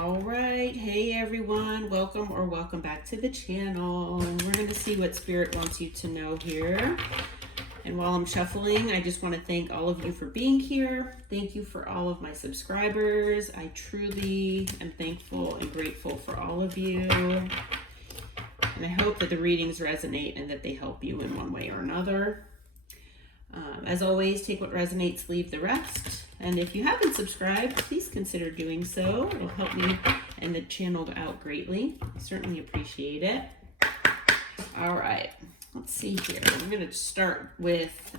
All right, hey everyone, welcome back to the channel. We're going to see what Spirit wants you to know here. And while I'm shuffling, I just want to thank all of you for being here. Thank you for all of my subscribers. I truly am thankful and grateful for all of you. And I hope that the readings resonate and that they help you in one way or another. As always, take what resonates, leave the rest. And if you haven't subscribed, please consider doing so. It'll help me and the channel out greatly. I certainly appreciate it. All right, let's see here. I'm going to start with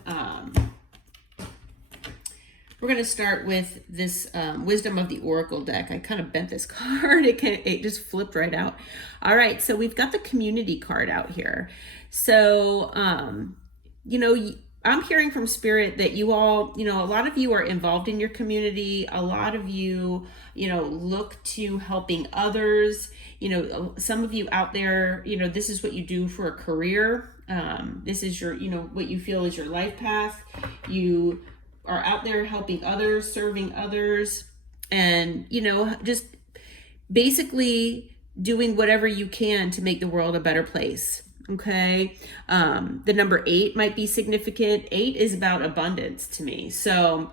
this Wisdom of the Oracle deck. I kind of bent this card. It just flipped right out. All right, so we've got the community card out here. So, I'm hearing from Spirit that you all, a lot of you are involved in your community. A lot of you, look to helping others. Some of you out there, this is what you do for a career. This is your, what you feel is your life path. You are out there helping others, serving others, and, just basically doing whatever you can to make the world a better place. Okay. The number 8 might be significant. 8 is about abundance to me. So,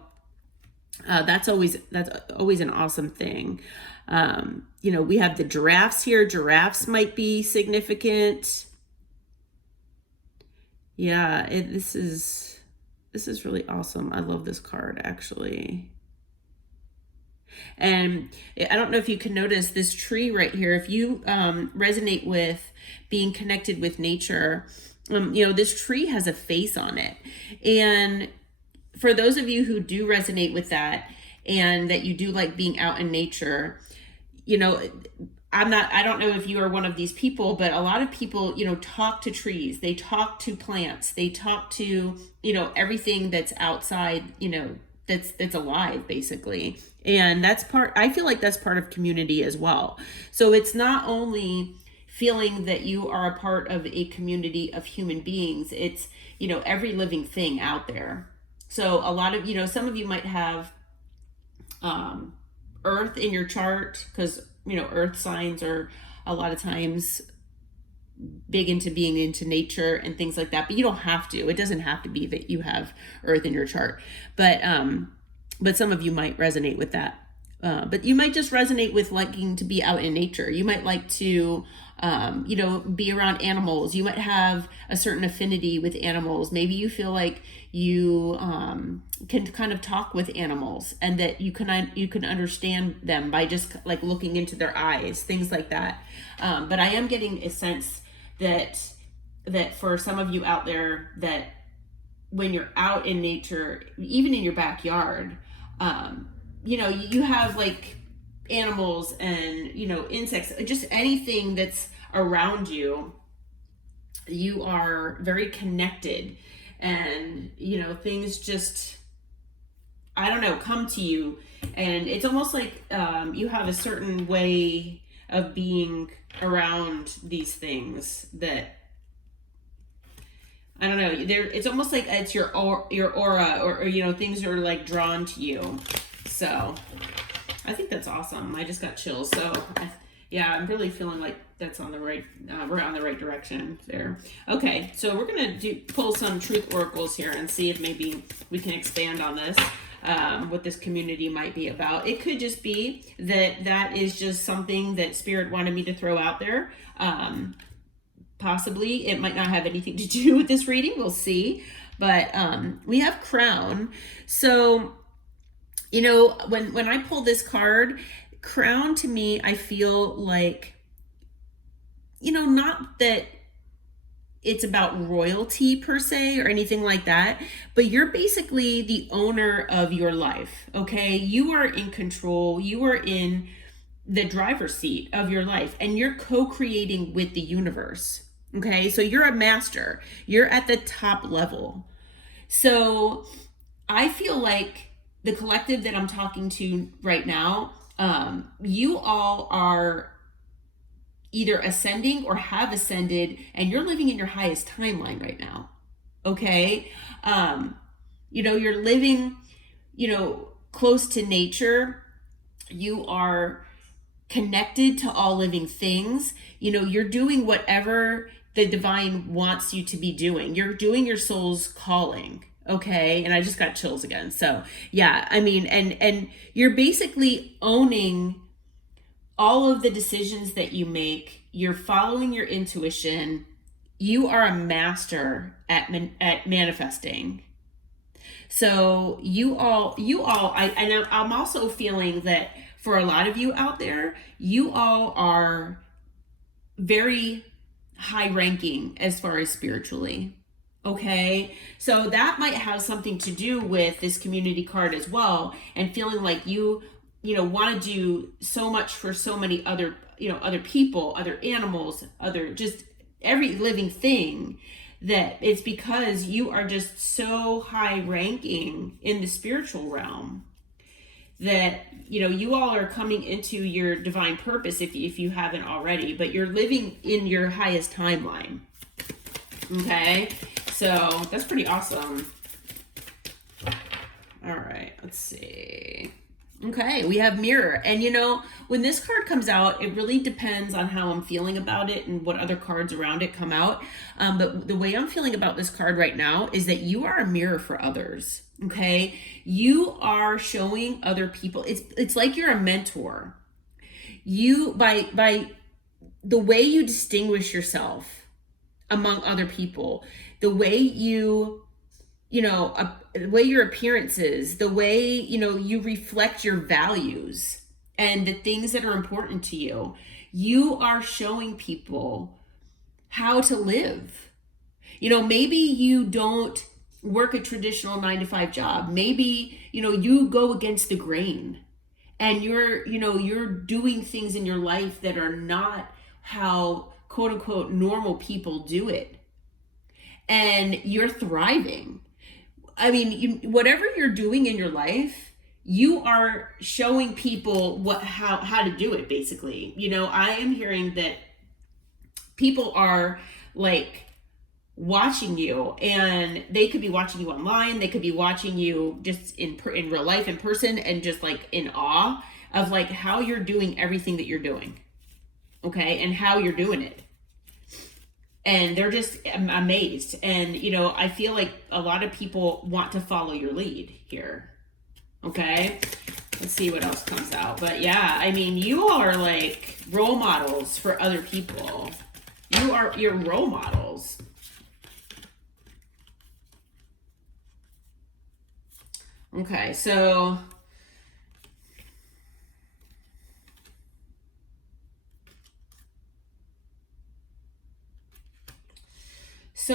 that's always an awesome thing. We have the giraffes here. Giraffes might be significant. Yeah, this is really awesome. I love this card actually. And I don't know if you can notice this tree right here. If you resonate with being connected with nature, this tree has a face on it. And for those of you who do resonate with that and that you do like being out in nature, I don't know if you are one of these people, but a lot of people, talk to trees, they talk to plants, they talk to, everything that's outside, that's alive basically. And I feel like that's part of community as well. So it's not only feeling that you are a part of a community of human beings, it's, every living thing out there. So a lot of, some of you might have Earth in your chart because, Earth signs are a lot of times big into being into nature and things like that, but you don't have to. It doesn't have to be that you have Earth in your chart, but some of you might resonate with that. But you might just resonate with liking to be out in nature. You might like to, be around animals. You might have a certain affinity with animals. Maybe you feel like you can kind of talk with animals and that you can understand them by just like looking into their eyes, things like that. But I am getting a sense that for some of you out there, that when you're out in nature, even in your backyard, you have like animals and, insects, just anything that's around you, you are very connected and, things just, I don't know, come to you. And it's almost like you have a certain way of being around these things that, I don't know, it's almost like it's your aura or things are like drawn to you. So I think that's awesome. I just got chills. So I'm really feeling like that's on the right, we're on the right direction there. Okay, so we're going to pull some truth oracles here and see if maybe we can expand on this, what this community might be about. It could just be that is just something that Spirit wanted me to throw out there. Possibly it might not have anything to do with this reading. We'll see. But we have Crown. So, when I pull this card, Crown to me, I feel like, not that it's about royalty per se or anything like that, but you're basically the owner of your life. Okay. You are in control. You are in the driver's seat of your life and you're co-creating with the universe. Okay. So you're a master, you're at the top level. So I feel like the collective that I'm talking to right now, you all are either ascending or have ascended and you're living in your highest timeline right now. Okay. You're living, close to nature. You are connected to all living things. You're doing whatever the divine wants you to be doing. You're doing your soul's calling. Okay. And I just got chills again. So yeah, I mean, and you're basically owning all of the decisions that you make. You're following your intuition. You are a master at manifesting. So I'm also feeling that for a lot of you out there, you all are very high ranking as far as spiritually. Okay. So that might have something to do with this community card as well, and feeling like you want to do so much for so many other, other people, other animals, other, just every living thing, that it's because you are just so high ranking in the spiritual realm that you all are coming into your divine purpose, if you haven't already, but you're living in your highest timeline. Okay, so that's pretty awesome. All right, let's see. Okay, we have mirror. And when this card comes out, it really depends on how I'm feeling about it and what other cards around it come out. But the way I'm feeling about this card right now is that you are a mirror for others. Okay, you are showing other people. It's like you're a mentor. You, by the way you distinguish yourself among other people, the way the way your appearance is, the way, you reflect your values and the things that are important to you. You are showing people how to live. Maybe you don't work a traditional 9-to-5 job. Maybe, you go against the grain and you're doing things in your life that are not how quote unquote normal people do it. And you're thriving. I mean, whatever you're doing in your life, you are showing people how to do it, basically. I am hearing that people are like watching you, and they could be watching you online. They could be watching you just in real life, in person, and just like in awe of like how you're doing everything that you're doing. Okay. And how you're doing it. And they're just amazed. And, I feel like a lot of people want to follow your lead here. Okay. Let's see what else comes out. But yeah, I mean, you are like role models for other people. You're role models. Okay. So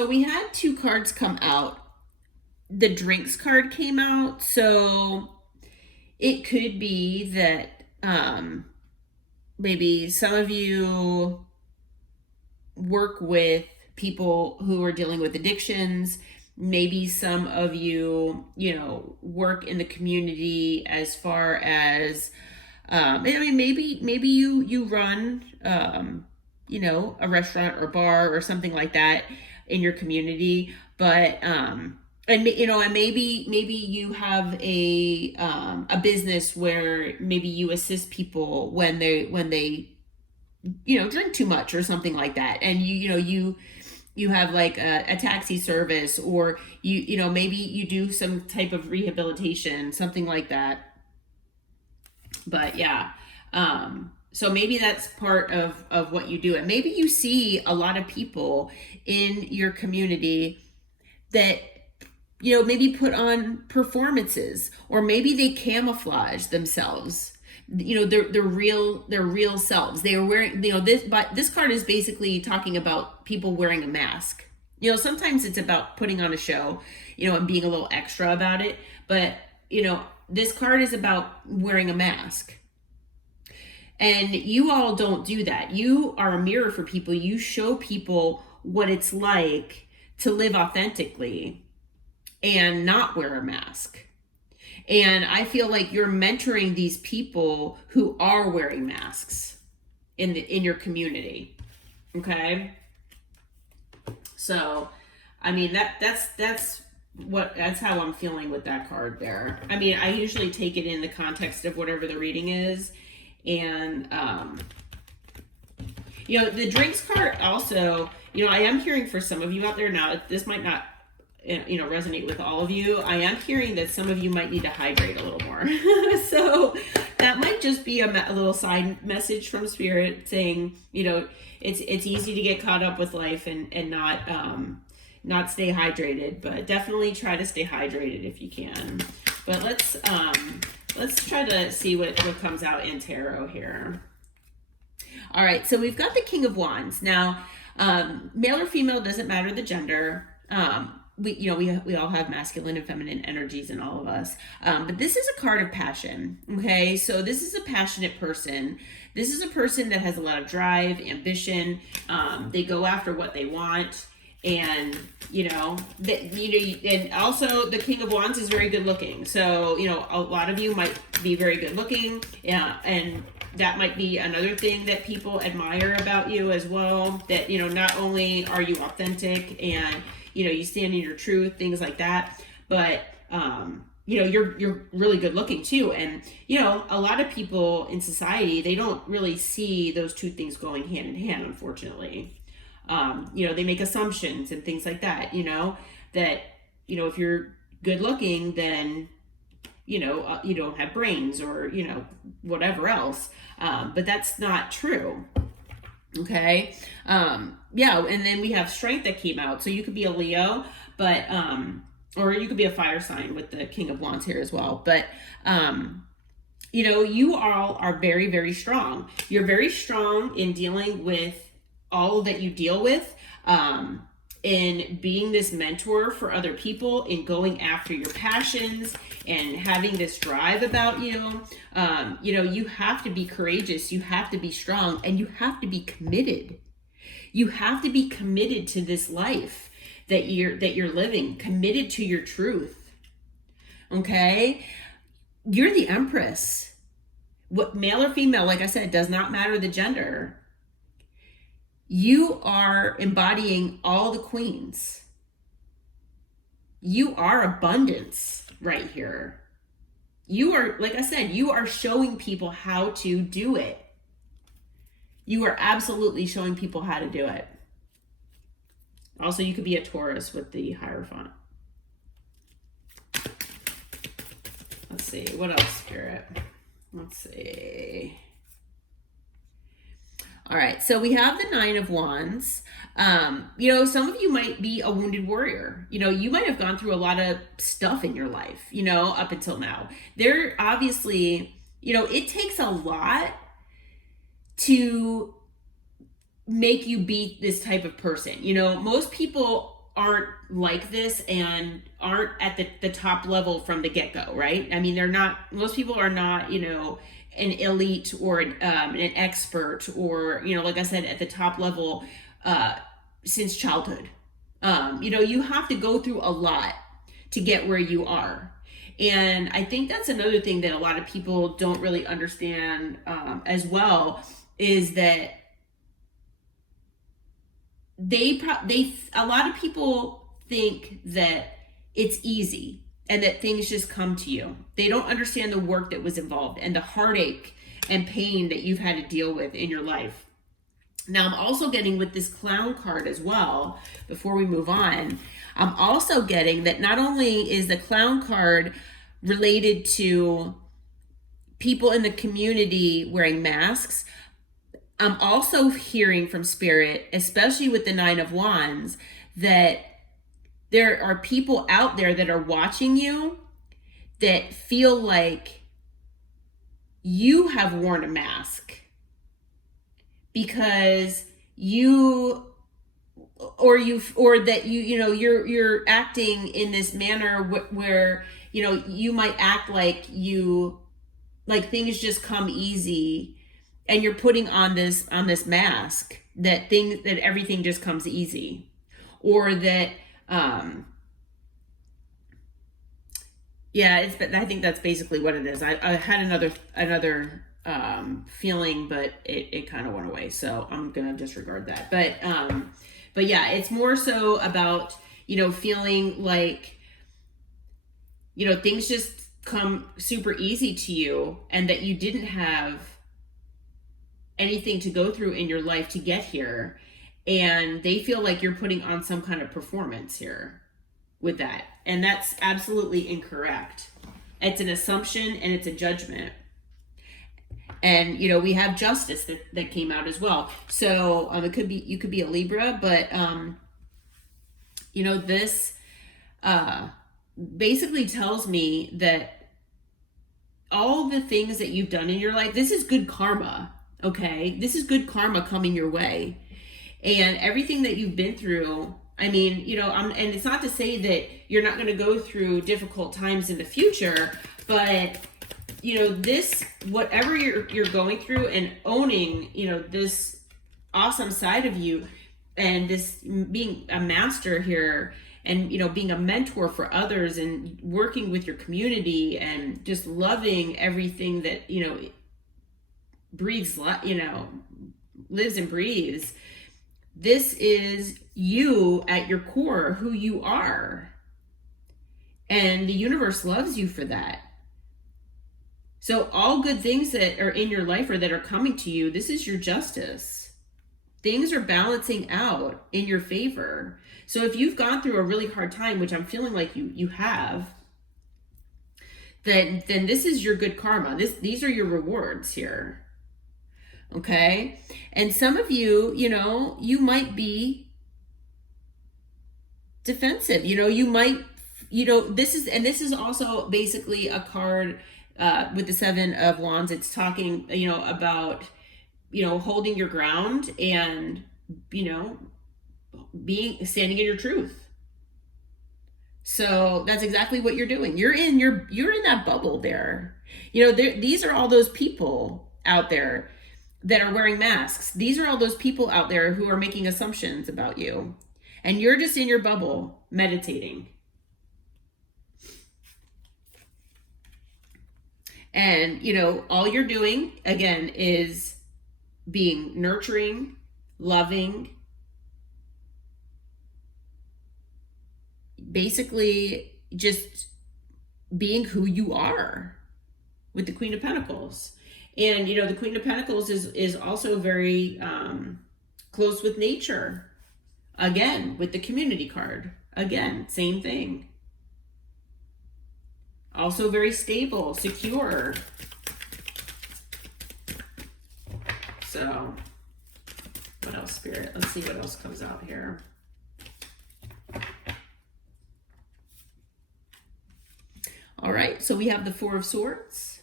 we had two cards come out. The drinks card came out. So it could be that maybe some of you work with people who are dealing with addictions. Maybe some of you, work in the community as far as, maybe you run, a restaurant or bar or something like that in your community, but and maybe you have a business where maybe you assist people when they drink too much or something like that, and you have like a taxi service, or maybe you do some type of rehabilitation, something like that. But yeah, so maybe that's part of what you do. And maybe you see a lot of people in your community that, maybe put on performances, or maybe they camouflage themselves, their real selves. They are wearing, this card is basically talking about people wearing a mask. Sometimes it's about putting on a show, and being a little extra about it. But, this card is about wearing a mask. And you all don't do that. You are a mirror for people. You show people what it's like to live authentically and not wear a mask. And I feel like you're mentoring these people who are wearing masks in your community. Okay. So, I mean, that's how I'm feeling with that card there. I mean, I usually take it in the context of whatever the reading is. And, you know, the drinks card also, you know, I am hearing for some of you out there now, this might not, you know, resonate with all of you. I am hearing that some of you might need to hydrate a little more. So that might just be a little side message from Spirit saying, you know, it's easy to get caught up with life and not stay hydrated, but definitely try to stay hydrated if you can. But let's try to see what comes out in tarot here. All right, so we've got the King of Wands. Now, male or female, doesn't matter the gender. We all have masculine and feminine energies in all of us. But this is a card of passion, okay? So this is a passionate person. This is a person that has a lot of drive, ambition. They go after what they want. And, and also the King of Wands is very good looking. So, a lot of you might be very good looking. Yeah, and that might be another thing that people admire about you as well. That, not only are you authentic and, you stand in your truth, things like that, but, you're really good looking too. And, a lot of people in society, they don't really see those two things going hand in hand, unfortunately. They make assumptions and things like that, that, if you're good looking, then, you don't have brains or, whatever else. But that's not true. Okay. And then we have strength that came out. So you could be a Leo, but, or you could be a fire sign with the King of Wands here as well. But, you all are very, very strong. You're very strong in dealing with all that you deal with, in being this mentor for other people, in going after your passions and having this drive about you. You have to be courageous, you have to be strong, and you have to be committed. You have to be committed to this life that you're living, committed to your truth. Okay? You're the Empress. What, male or female, like I said, does not matter the gender. You are embodying all the queens. You are abundance right here. You are, like I said, you are showing people how to do it. You are absolutely showing people how to do it. Also, you could be a Taurus with the Hierophant. Let's see, what else, Spirit? Let's see. All right, so we have the Nine of Wands. Some of you might be a wounded warrior. You might have gone through a lot of stuff in your life, up until now. There obviously, it takes a lot to make you be this type of person. Most people aren't like this and aren't at the top level from the get-go, right? I mean, most people are not, an elite or an expert or, like I said, at the top level since childhood. You have to go through a lot to get where you are. And I think that's another thing that a lot of people don't really understand as well, is that a lot of people think that it's easy and that things just come to you. They don't understand the work that was involved and the heartache and pain that you've had to deal with in your life. Now, I'm also getting with this Clown card as well, before we move on, I'm also getting that not only is the Clown card related to people in the community wearing masks, I'm also hearing from Spirit, especially with the Nine of Wands, that there are people out there that are watching you that feel like you have worn a mask because you're acting in this manner where you might act like things just come easy, and you're putting on this mask that everything just comes easy, or that I think that's basically what it is. I had another feeling, but it kind of went away, so I'm gonna disregard that. But yeah, it's more so about feeling like things just come super easy to you, and that you didn't have anything to go through in your life to get here, and they feel like you're putting on some kind of performance here with that, and that's absolutely incorrect. It's an assumption and it's a judgment. And we have justice that came out as well. So it could be, you could be a Libra, but this basically tells me that all the things that you've done in your life, this is good karma. Okay, this is good karma coming your way, and everything that you've been through. I mean, and it's not to say that you're not going to go through difficult times in the future, but this, whatever you're going through, and owning, this awesome side of you, and this being a master here, and being a mentor for others, and working with your community, and just loving everything that breathes, lives and breathes. This is you at your core, who you are, and the universe loves you for that. So all good things that are in your life or that are coming to you, this is your justice. Things are balancing out in your favor. So if you've gone through a really hard time, which I'm feeling like you have, then this is your good karma. These are your rewards here. Okay? And some of you, you might be defensive. You might, this is also basically a card with the Seven of Wands. It's talking, about, holding your ground, and, standing in your truth. So that's exactly what you're doing. You're in that bubble there. These are all those people out there that are wearing masks. These are all those people out there who are making assumptions about you. And you're just in your bubble meditating. And, all you're doing, again, is being nurturing, loving, basically just being who you are, with the Queen of Pentacles. And, the Queen of Pentacles is also very close with nature. Again, with the community card. Again, same thing. Also very stable, secure. So, what else, Spirit? Let's see what else comes out here. All right, so we have the Four of Swords.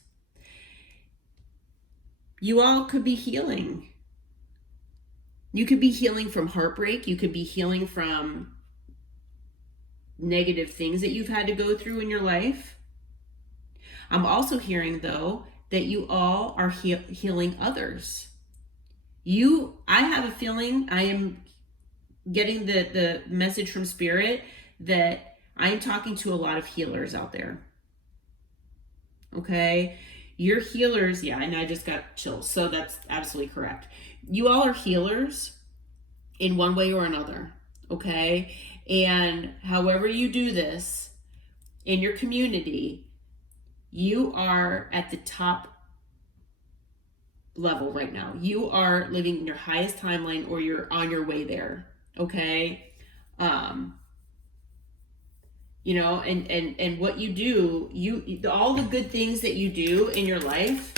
You all could be healing. You could be healing from heartbreak. You could be healing from negative things that you've had to go through in your life. I'm also hearing, though, that you all are healing others. I have a feeling, I am getting the message from Spirit that I am talking to a lot of healers out there. Okay? You're healers. Yeah, and I just got chills. So that's absolutely correct. You all are healers in one way or another. Okay? And however you do this in your community, you are at the top level right now. You are living in your highest timeline, or you're on your way there. Okay? And what you do, all the good things that you do in your life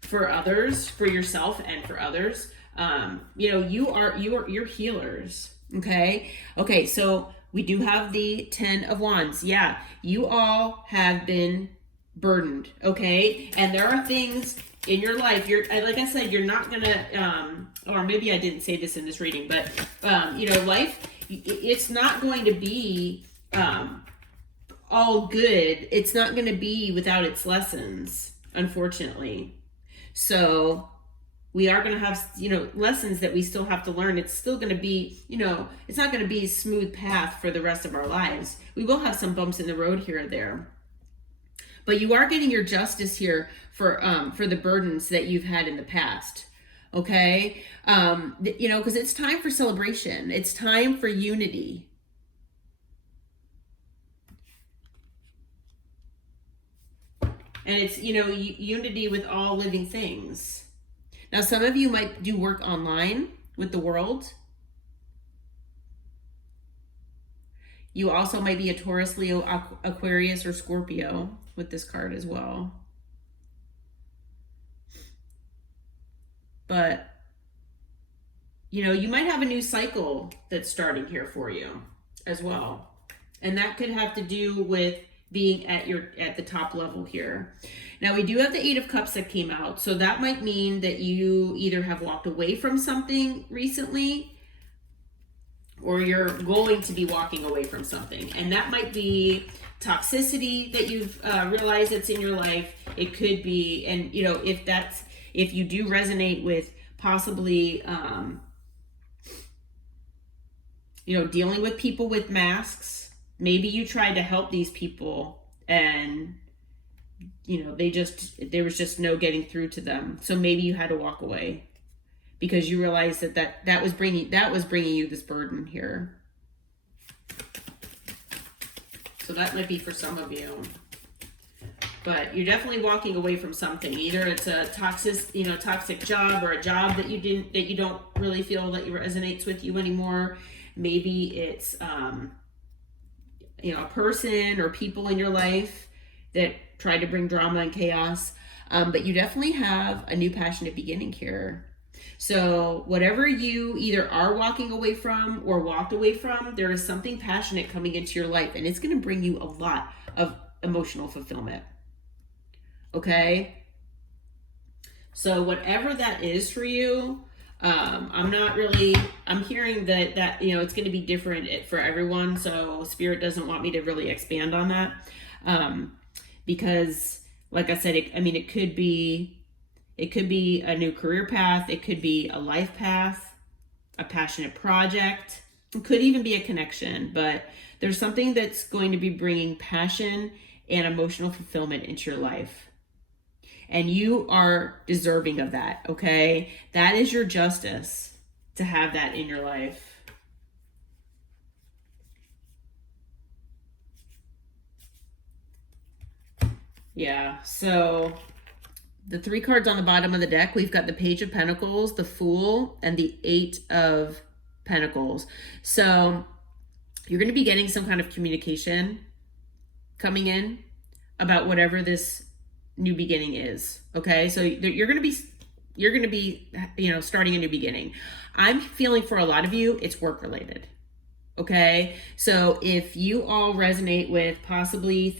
for others, for yourself and for others, you're healers. Okay, so we do have the 10 of Wands. Yeah, you all have been burdened, okay? And there are things in your life, like I said, you're not gonna, or maybe I didn't say this in this reading, but, life, it's not going to be, all good. It's not going to be without its lessons, unfortunately. So we are going to have, lessons that we still have to learn. It's still going to be, it's not going to be a smooth path for the rest of our lives. We will have some bumps in the road here or there. But you are getting your justice here for the burdens that you've had in the past. Okay? Because it's time for celebration. It's time for unity. And it's, unity with all living things. Now, some of you might do work online with the world. You also might be a Taurus, Leo, Aquarius, or Scorpio with this card as well. But, you know, you might have a new cycle that's starting here for you as well. And that could have to do with being at the top level here. Now we do have the Eight of Cups that came out. So that might mean that you either have walked away from something recently, or you're going to be walking away from something. And that might be toxicity that you've realized it's in your life. It could be, and you know, if you do resonate with possibly, you know, dealing with people with masks. Maybe you tried to help these people and, you know, there was just no getting through to them. So maybe you had to walk away because you realized that was bringing you this burden here. So that might be for some of you. But you're definitely walking away from something. Either it's a toxic job, or a job that you don't really feel that resonates with you anymore. Maybe it's you know, a person or people in your life that try to bring drama and chaos. But you definitely have a new passionate beginning here. So whatever you either are walking away from or walked away from, there is something passionate coming into your life, and it's going to bring you a lot of emotional fulfillment. Okay? So whatever that is for you, I'm hearing that, you know, it's going to be different for everyone. So Spirit doesn't want me to really expand on that. Because like I said, it could be a new career path. It could be a life path, a passionate project. It could even be a connection, but there's something that's going to be bringing passion and emotional fulfillment into your life. And you are deserving of that, okay? That is your justice to have that in your life. Yeah, so the three cards on the bottom of the deck, we've got the Page of Pentacles, the Fool, and the Eight of Pentacles. So you're going to be getting some kind of communication coming in about whatever this new beginning is. Okay, so you're going to be, you know, starting a new beginning. I'm feeling for a lot of you, it's work related. Okay, so if you all resonate with possibly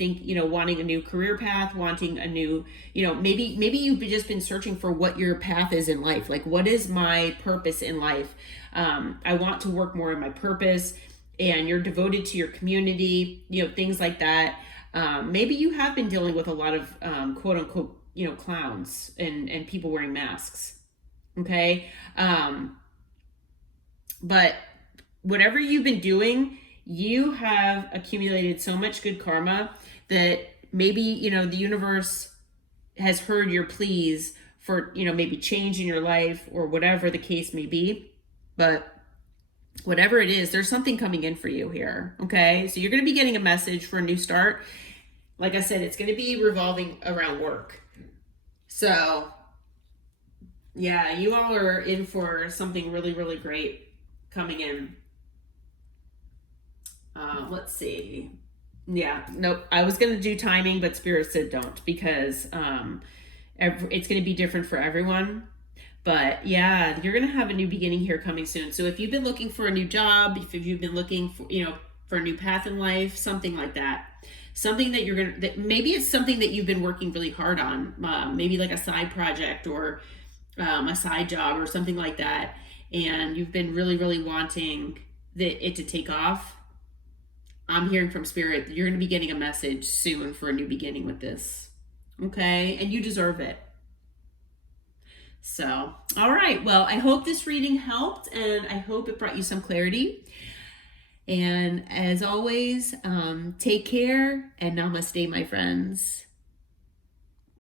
wanting a new career path, wanting a new, you know, maybe you've just been searching for what your path is in life. Like, what is my purpose in life? I want to work more in my purpose, and you're devoted to your community, you know, things like that. Maybe you have been dealing with a lot of quote unquote, you know, clowns and people wearing masks. Okay. But whatever you've been doing, you have accumulated so much good karma that maybe, you know, the universe has heard your pleas for, you know, maybe change in your life or whatever the case may be. But whatever it is, there's something coming in for you here. Okay. So you're going to be getting a message for a new start. Like I said, it's going to be revolving around work. So yeah, you all are in for something really, really great coming in. Let's see. Yeah, nope. I was going to do timing, but Spirit said don't, because it's going to be different for everyone. But yeah, you're going to have a new beginning here coming soon. So if you've been looking for a new job, if you've been looking for, you know, for a new path in life, something like that, something that maybe it's something that you've been working really hard on, maybe like a side project or a side job or something like that. And you've been really, really wanting it to take off. I'm hearing from Spirit that you're going to be getting a message soon for a new beginning with this. Okay. And you deserve it. So, all right. Well, I hope this reading helped, and I hope it brought you some clarity. And as always, take care and namaste, my friends.